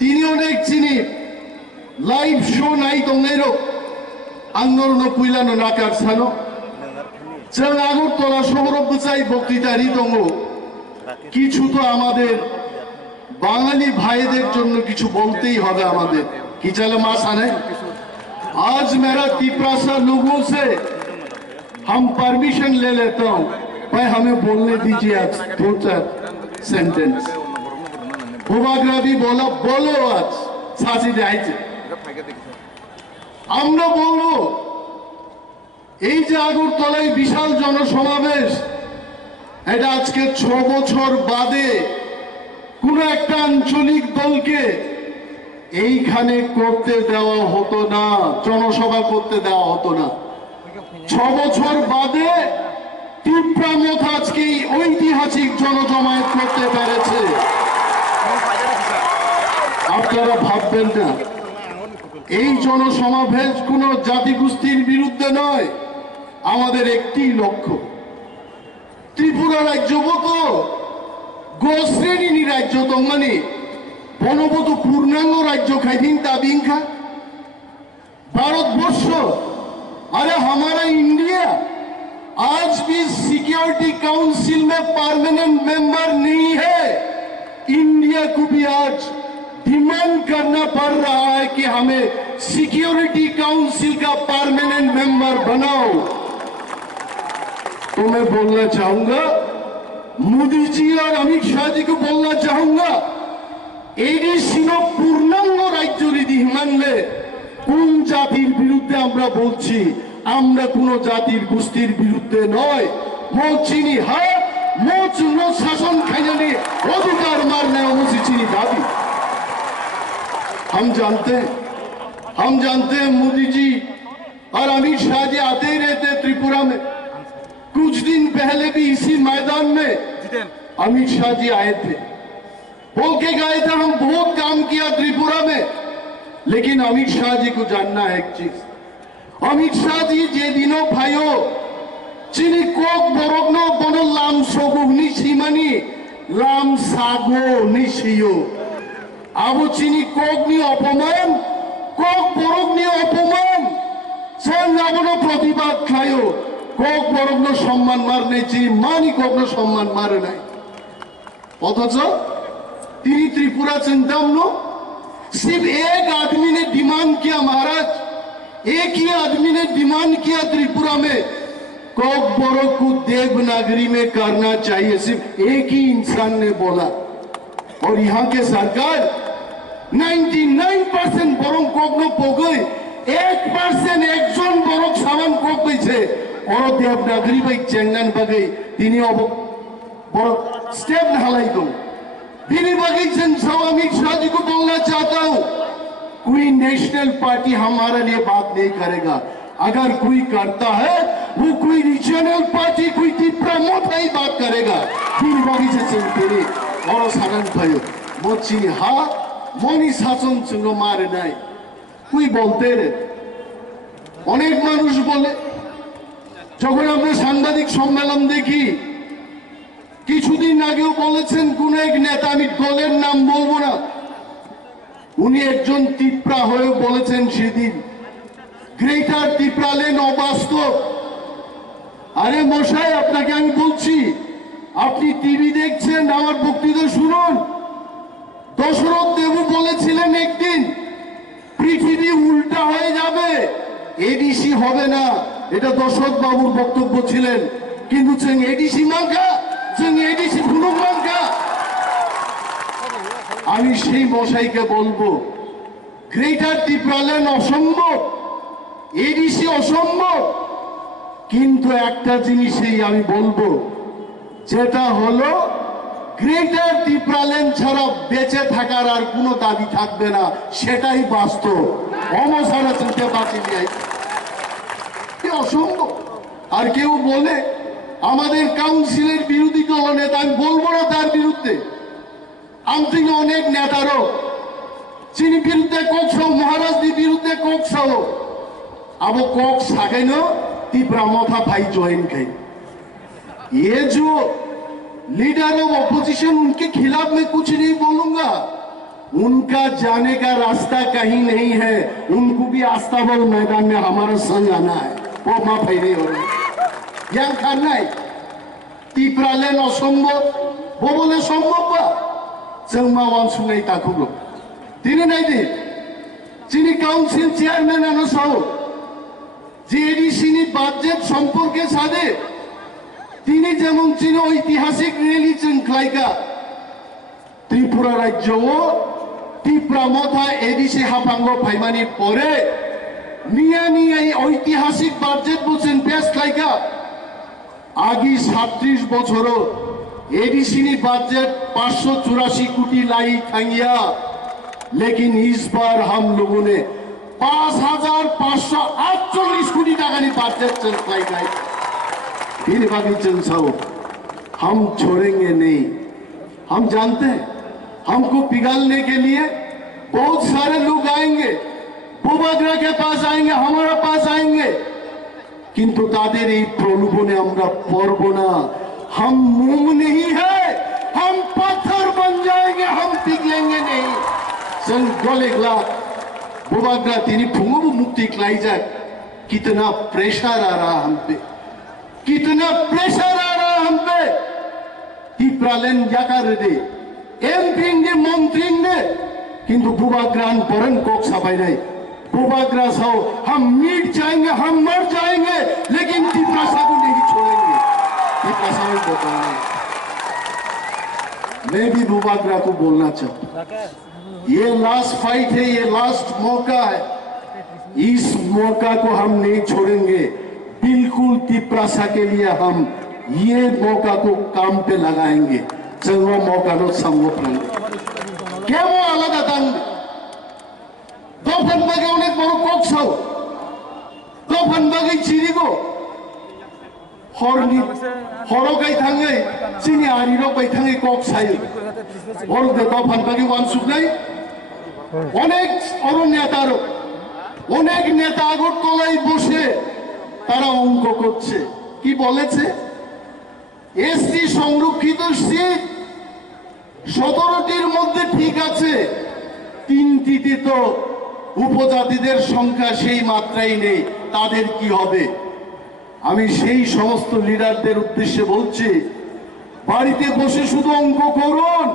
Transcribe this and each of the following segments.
তিনি অনেক চিনি লাইভ শো নাই দংনাইরো আন্দোলন কুইলানো নাকার সানো जों আগরতলা শহর বুঝাই বক্তৃতারি দङ কিছু তো আমাদের বাঙালি ভাইদের জন্য কিছু বলতেই হবে আমাদের কি চলে মাসানে आज मेरा तिपरासा लोगों से हम परमिशन ले लेता हूं भाई हमें बोलने दीजिए आज दो चार सेंटेंस ভূভাগ্রাবি বলো বলো আজ সাজি যাইছে আমরা বলবো এই যে আগরতলায় বিশাল জনসমাবেশ এটা আজকে 6 বছর বাদে কোন একটা আঞ্চলিক দলকে এইখানে করতে দেওয়া হতো না জনসভা করতে দেওয়া হতো না 6 বছর বাদে তিপ্রামথ আজকে ঐতিহাসিক জনজমায়েত করতে পেরেছে আপনারা ভাববেন না এই জনসমাবেশ কোন জাতিগোষ্ঠীর বিরুদ্ধে নয় আমাদের একটি লক্ষ্য ত্রিপুরা রাজ্য মতো গোশ্রেণী রাজ্য দঙ্গানি বনবত পূর্ণাঙ্গ রাজ্য খাইদিন তাবিংখা भारतवर्ष अरे हमारा इंडिया आज भी सिक्योरिटी काउंसिल में परमानेंट मेंबर नहीं है इंडिया को भी आज डिमांड करना पड़ रहा है कि हमें सिक्योरिटी काउंसिल का परमानेंट मेंबर बनाओ तो मैं बोलना चाहूंगा मोदी जी और अमित शाह जी को बोलना चाहूंगा एडीसी पूर्णांग राज्य रीति मानले কোন জাতির বিরুদ্ধে আমরা বলছি আমরা কোন জাতির গোষ্ঠীর বিরুদ্ধে নয় মোচিনি হ্যাঁ মোচুন শাসন খাইনি অধিকার মারনে অনুচিনি দাবি हम जानते हैं मोदी जी और अमित शाह जी आते ही रहते हैं त्रिपुरा में कुछ दिन पहले भी इसी मैदान में अमित शाह जी आए थे बोल के गए थे हम बहुत काम किया त्रिपुरा में लेकिन अमित शाह जी को जानना है एक चीज अमित शाह जी जे दिनों भाइयों चीनी कोक बरगनो बनो लाम सोगो निशिमानी लाम सागो निशियो आबो चीनी कोक नि अपमान कोक बरगनि अपमान जों आबोनो प्रतिबाद खायो कोक बरगनो सम्मान मारने चीनी मानी कोकनो सम्मान मारे নাই অথচ তিনি त्रिपुरा चिंतामनो सिर्फ एक आदमी ने डिमांड किया महाराज एक ही आदमी ने डिमांड किया त्रिपुरा में कोक बोरोग को देवनागरी में करना चाहिए सिर्फ एक ही इंसान ने बोला और यहाँ के सरकार 99% बोरोग कोक नो पोगई 1% एक जन बोरोग सामान कोक बैठे और देवनागरी भाई चेंगन बगई तीनी अब बोरोग स्टेप ढालाई दो दिनी बगीचन अमित शाह जी को बोलना चाहता हूं कोई नेशनल पार्टी हमारे लिए बात नहीं करेगा अगर कोई करता है वो कोई रीजनल पार्टी कोई तिप्रामथ ही बात करेगा दिनी बगीचन तेरे और साधन भाई मोची हा मनी शासन चुनो मारे नहीं कोई बोलते रहे अनेक मानुष बोले যখন আমরা সাংবাদিক সম্মেলন দেখি কিছুদিন আগেও বলেছেন কোন এক নেতা আমি দলের নাম বলবো না উনি একজন তিপ্রা হয়ে বলেছেন সেদিন গ্রেটার তিপ্রালেন অবাস্তব আরে মশাই আপনাকে আমি বলছি আপনি টিভি দেখছেন আমার বক্তৃতা শুনুন দশরথ দেবু বলেছিলেন একদিন পৃথিবী উল্টা হয়ে যাবে এডিসি হবে না এটা দশরথ বাবুর বক্তব্য ছিলেন কিন্তু এডিসি মার্কা এডিসি ফুলুক মার্কা আমি সেই মশাইকে বলবো গ্রেটার তিপ্রালেন অসম্ভব এডিসি অসম্ভব কিন্তু একটা জিনিসই আমি বলবো যেটা হলো গ্রেটার তিপ্রালেন ছাড়া বেঁচে থাকার আর কোনো দাবি থাকবে না সেটাই বাস্তব অমসারা চিনতে পারছি অসম্ভব আর কেউ বলে আমাদের কাউন্সিলের বিরোধী দল নেতা আমি বলবো না তার বিরুদ্ধে আমি অনেক নেতারও চিনি বিরুদ্ধে কোক সহ মহারাজদের বিরুদ্ধে कोक सहो अब कोक सागेनो तिप्रामथा भाई ज्वाइन खाई ये जो लीडर ऑफ ऑपोजिशन उनके खिलाफ मैं कुछ नहीं बोलूंगा उनका जाने का रास्ता कहीं नहीं है, उनको भी आस्ताबल मैदान में हमारा संग आना है। वो माँ फैरे हो रहे यहाँ खाना है तीप्रालेन असंभव वो बोले संभव बा जों मावान सुनाय ताकुगो दिनै नायदि যিনি কাউন্সিল চেয়ারম্যান আনো সহ যে এডিসিনি বাজেট সম্পর্কে সাথে তিনি যেমন চিন ঐতিহাসিক রেলি চিনখ্লাইকা ত্রিপুরা রাজ্য ও ত্রিপুরা মথা এডিসি হাফাঙ্গ ফাইমানি পরে নিয়া নিয়া ঐতিহাসিক বাজেট বলছেন পেশ খাইকা आगे 37 বছরও एडीसी बजट 584 कोटी लाई थंगिया, लेकिन इस बार हम लोगों ने 5548 कोटी टाका बजट चलाई गई। फिर बाकी चंसाओ हम छोड़ेंगे नहीं। हम जानते हैं हमको पिघालने के लिए बहुत सारे लोग आएंगे, भूभाग्रा के पास आएंगे, हमारे पास आएंगे, किंतु तादेर এই প্রলোভনে আমরা পড়ব না। हम मूंग नहीं है, हम पत्थर बन जाएंगे, हम पिघलेंगे नहीं। जों गलेग्ला भूभाग्रा তিনি फुंगबो मुक्ति क्लाई जाए। कितना प्रेशर आ रहा हम पे, कितना प्रेशर आ रहा हम पे। टिप्रालेन याकार दे एमपी ने मंत्री ने किंतु भूभाग्रान बरन कोक सबाई नहीं। भूभाग्रा साओ हम मिट जाएंगे, हम मर जाएंगे, लेकिन टिप्रासा को नहीं छोड़ेंगे। टिप्रासा को बताएंगे। मैं भी भूभाग्रा को बोलना चाहता हूँ, ये लास्ट फाइट है, ये लास्ट मौका है। इस मौका को हम नहीं छोड़ेंगे। बिल्कुल टिप्रासा के लिए हम ये मौका को काम पे लगाएंगे। चलो मौका नो संभव नहीं क्या वो आलादा दांग दफन बागे अनेक बड़ कोक साव दफन बागे चिरिगो हरनि हरगाय थाङै चिनि आरिरो बाय थाङै कोक सायो हर दफन बागे वान सुखनाय अनेक नेतारो अनेक नेता আগরতলায় বসে তারা অঙ্ক করছে। কি বলেছে? এসটি সংরক্ষিত সিট 17টির মধ্যে ঠিক আছে, 3টিতে তো উপজাতিদের সংখ্যা সেই মাত্রাই নেই, তাদের কি হবে? আমি সেই সমস্ত লিডারদের উদ্দেশ্যে বলছি, বাড়িতে বসে শুধু অঙ্ক করুন,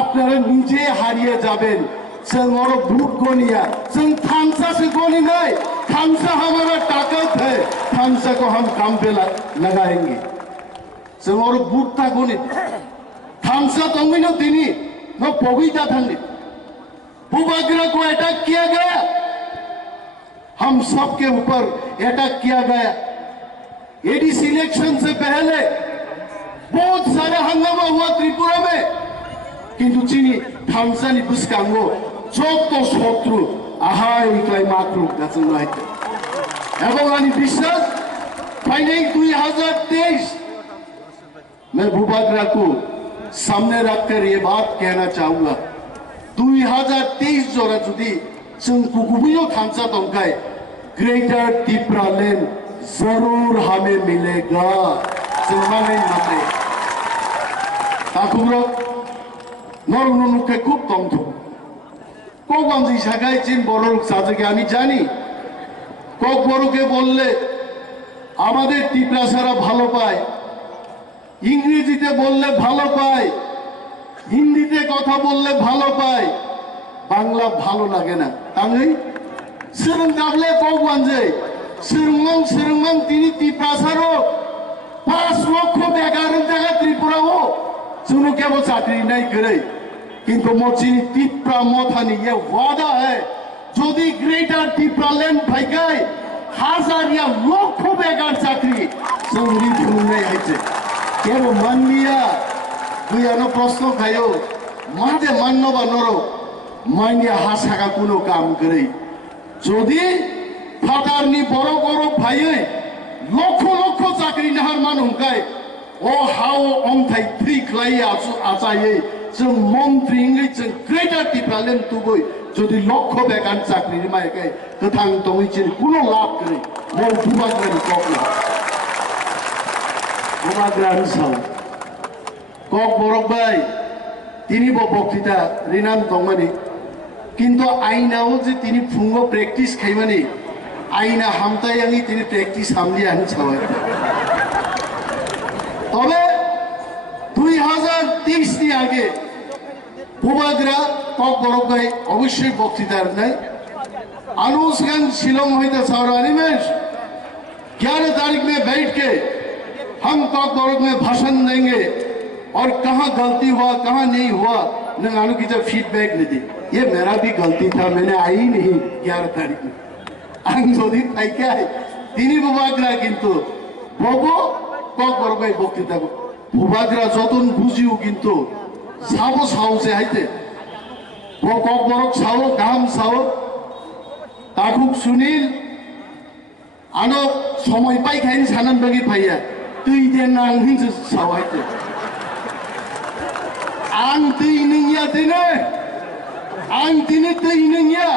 আপনারা নিজে হারিয়ে যাবেন। जों और भूत गोनिया जों थामसा से गोनी नहीं, थामसा हमारा ताकत है, थामसा को हम काम पे लगाएंगे। जों और भूत था गोनी थामसा तो नहीं दिनी न पविता थांगे। भूभाग्रा को अटैक किया गया, हम सबके ऊपर अटैक किया गया। एडीसी इलेक्शन से पहले बहुत सारा हंगामा हुआ त्रिपुरा में, किंतु चीनी थामसा नि बुसकांगो যত শত্রু আহাই ক্লাই মাত্র কাছে নাই এবং আমি বিশ্বাস ফাইনাল 2023 मैं भूभाग्रा को सामने रखकर ये बात कहना चाहूंगा, 2023 जोरा जुदी जों गुगुबियो थामसा दंखाय ग्रेटर टिप्रालेन जरूर हमें मिलेगा। जों माने माने ताकुरो नरनुनुके खूब दंथो कोगंजी शाखाয় চিন বড় লোক সাজেকে আমি জানি। কক বড়কে বললে আমাদের টিপ্রাসারা ভালো পায়, ইংরেজিতে বললে ভালো পায়, হিন্দিতে কথা বললে ভালো পায়, বাংলা ভালো লাগে না। তাই সেরং গাবলে কোগঞ্জে সেরং তিনি টিপ্রাসারও 5 লক্ষ বেকারের জায়গা ত্রিপুরাও শুনো কেবল চাকরি নাই করে। किंतु मोचिनी टिप्रा मोथानी ये वादा है, जोदी ग्रेटर टिप्रालेन भाईगाय हजार या लाखों बेकार चाकरी संगरी झुमने आइছে। केवल मान लिया दुई आनो प्रश्न खायो मादे मान्नो बानरो माइनिया हासाका कोनो काम करे। जोदी फाटारनी बड़ो बड़ो भाईय लक्ष लक्ष चाकरी नहार मानुंखाय ओ हाओ अंथाय थ्री क्लाई आचाये जों मंत्री जों ग्रेटर टिप्रालेन तुबई যদি লক্ষ বেকার চাকরির মায়কে গোথাং দইছিল কোনো লাভ করে মো ভূভাগ্রানি কক না ভূভাগ্রানি সাও কক বড় ভাই তিনি বক্তৃতা রিনাম দংমানি কিন্তু আইনাও যে তিনি ফুঙ্গো প্র্যাকটিস খাইমানি আইনা হামতাই আনি তিনি প্র্যাকটিস হামলি আনি ছাওয়াই তবে 2030 নি আগে ভূবাগরা কক বরগাই অবশ্যই বক্তৃতার নাই अनुष्गान शिलोंग होता सारा अनिमेश 11 तारीख में बैठ के हम कॉकबोरोग में भाषण देंगे और कहाँ गलती हुआ कहाँ नहीं हुआ नंगानु की जब फीडबैक नहीं दी ये मेरा भी गलती था मैंने आई नहीं 11 तारीख में अंगोदी भाई क्या है तीनी भूबाग्रा किंतु बोगो कॉकबोरोग में बक्तृता को भूबाग्रा जोतुन बुझियो किंतु साबो साओ से आइते वो कॉकबोरोग साओ गाम साओ ताकुक सुनील आनो समय पाई खाइन सानन बगी भाइया तुई दे नांग हिंस सावाइते आं तुई नंगिया देने आं तिने तुई नंगिया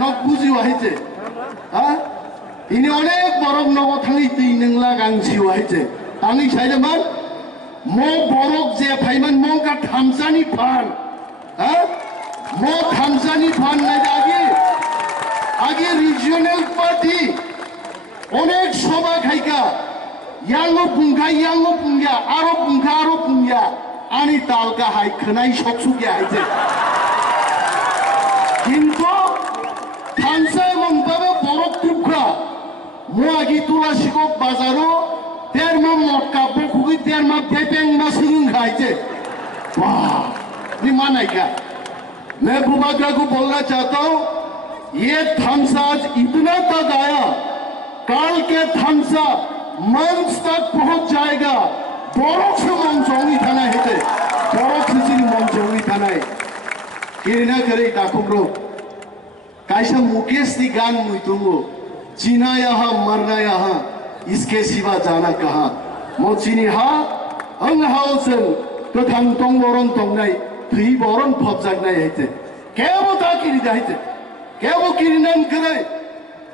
नक बुझि वाइते हा इने अनेक बरक नगो थांगि तुई नंगला गांसि वाइते तांगि साइले मान मो बरक जे फाइमान मंका थामसानि फान हा मो थामसानि फान नाइ आगे आगे रिजियोनल पार्टी अनेक सभा खाइका यांगो पुंगा आरो पुंगा आनी तालका हाय खनाई सकसुके आइजे किंतु थानसा मंगबाबे बरक तुखा मो आगे तुलासिको बाजारो तेरमा मटका बखुगी तेरमा पेपेंग मासिंग खाइजे वाह नि मानाइका मैं भूबाग्रा को बोलना चाहता हूं ये थम्स आज इतना तक आया काल के थम्सा मंच तक पहुंच जाएगा बरक से मंचोंगी थाना हेते बरक से मंचोंगी थाना है किरना करे दाखुब्रो कैसा मुकेश दी गान मुइतुंगो जीना यहाँ मरना यहाँ इसके सिवा जाना कहाँ मोचिनी हा अंग हाउसन तो थंग तोंग बोरन तोंग नहीं थी बोरन फब जाग नहीं हेते क्या वो ताकिरी जाहिते क्या वो किरनान करे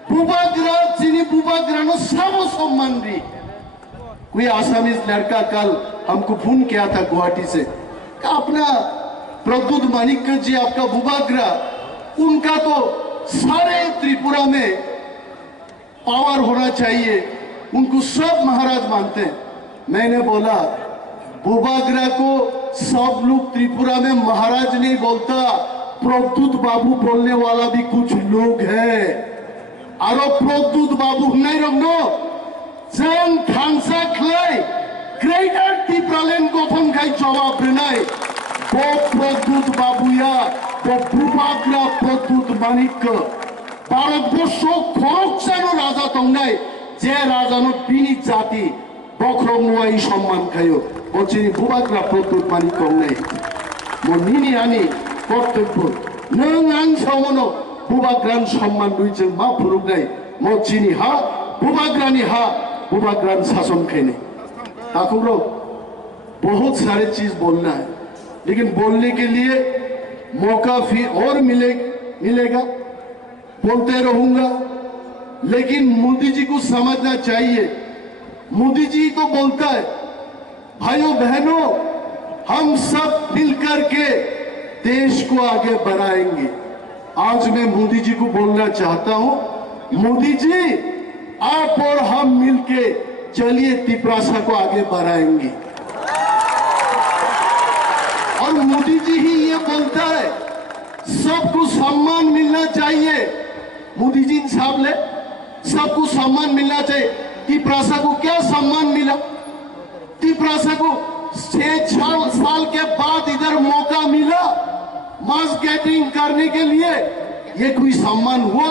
भूबाग्रा चीनी भूबाग्रा नो सब सम्मान दी कोई आसामीज लड़का कल हमको फोन किया था गुवाहाटी से कि अपना प्रद्युत मानिक जी आपका भूबाग्रा उनका तो सारे त्रिपुरा में पावर होना चाहिए उनको सब महाराज मानते हैं मैंने बोला भूबाग्रा को सब लोग त्रिपुरा में महाराज नहीं बोलता प्रद्युत बाबू बोलने वाला भी कुछ लोग है आरो प्रद्युत बाबू नहीं रंगो जंग थांसा खलाई ग्रेटर टिप्रालेन गठन खाई जवाब देनाय वो प्रद्युत बाबूया वो भूबाग्रा प्रद्युत मानिक भारतवर्ष खरकसानो राजा तंगनाय जे राजानो बिनी जाति बख्रमुआई सम्मान खायो बचिनी भूबाग्रा प्रद्युत मानिक तंगनाय मो निनी आनी कर्तव्य नों आं सावनो भूबाग्रान सम्मान दुइजों मा फुरुगनाय मचिनी हा भूबाग्रान शासन खाइने ताकुरो बहुत सारे चीज बोलना है लेकिन बोलने के लिए मौका फिर और मिलेगा बोलते रहूंगा लेकिन मोदी जी को समझना चाहिए मोदी जी तो बोलता है भाइयों बहनों हम सब मिलकर के देश को आगे बढ़ाएंगे आज मैं मोदी जी को बोलना चाहता हूं मोदी जी आप और हम मिलके चलिए तिपरासा को आगे बढ़ाएंगे और मोदी जी ही ये बोलता है सबको सम्मान मिलना चाहिए मोदी जी साहब ले सबको सम्मान मिलना चाहिए तिपरासा को क्या सम्मान मिला तिपरासा को 6 साल के बाद इधर मौका मिला मास गेटिंग करने के लिए ये कोई सम्मान हुआ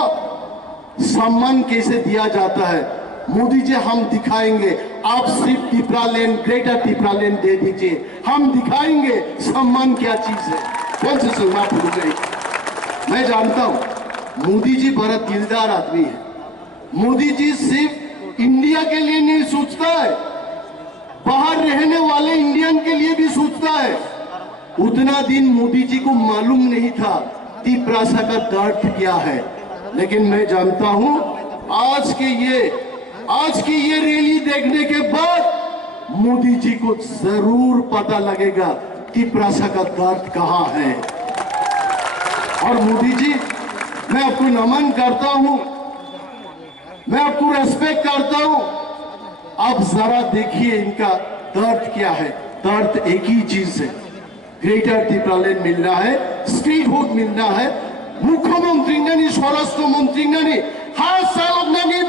सम्मान कैसे दिया जाता है मोदी जी हम दिखाएंगे आप सिर्फ टिप्रालेन ग्रेटर टिप्रालेन दे दीजिए हम दिखाएंगे सम्मान क्या चीज है कौन से सम्मान भूल गए मैं जानता हूं मोदी जी बड़ा दिलदार आदमी है मोदी जी सिर्फ इंडिया के लिए नहीं सोचता है बाहर रहने वाले इंडियन के लिए भी सोचता है उतना दिन मोदी जी को मालूम नहीं था तिपरासा का दर्द क्या है लेकिन मैं जानता हूं आज की ये रैली देखने के बाद मोदी जी को जरूर पता लगेगा तिपरासा का दर्द कहाँ है। और मोदी जी, मैं आपको नमन करता हूं, मैं आपको रेस्पेक्ट करता हूं। आप जरा देखिए इनका दर्द क्या है। दर्द एक ही चीज है, ग्रेटर त्रिपुरालैंड मिलना है, स्टेटहुड मिलना है। मुख्यमंत्री ने, स्वराष्ट्र मंत्री ने, हाथ सालों ने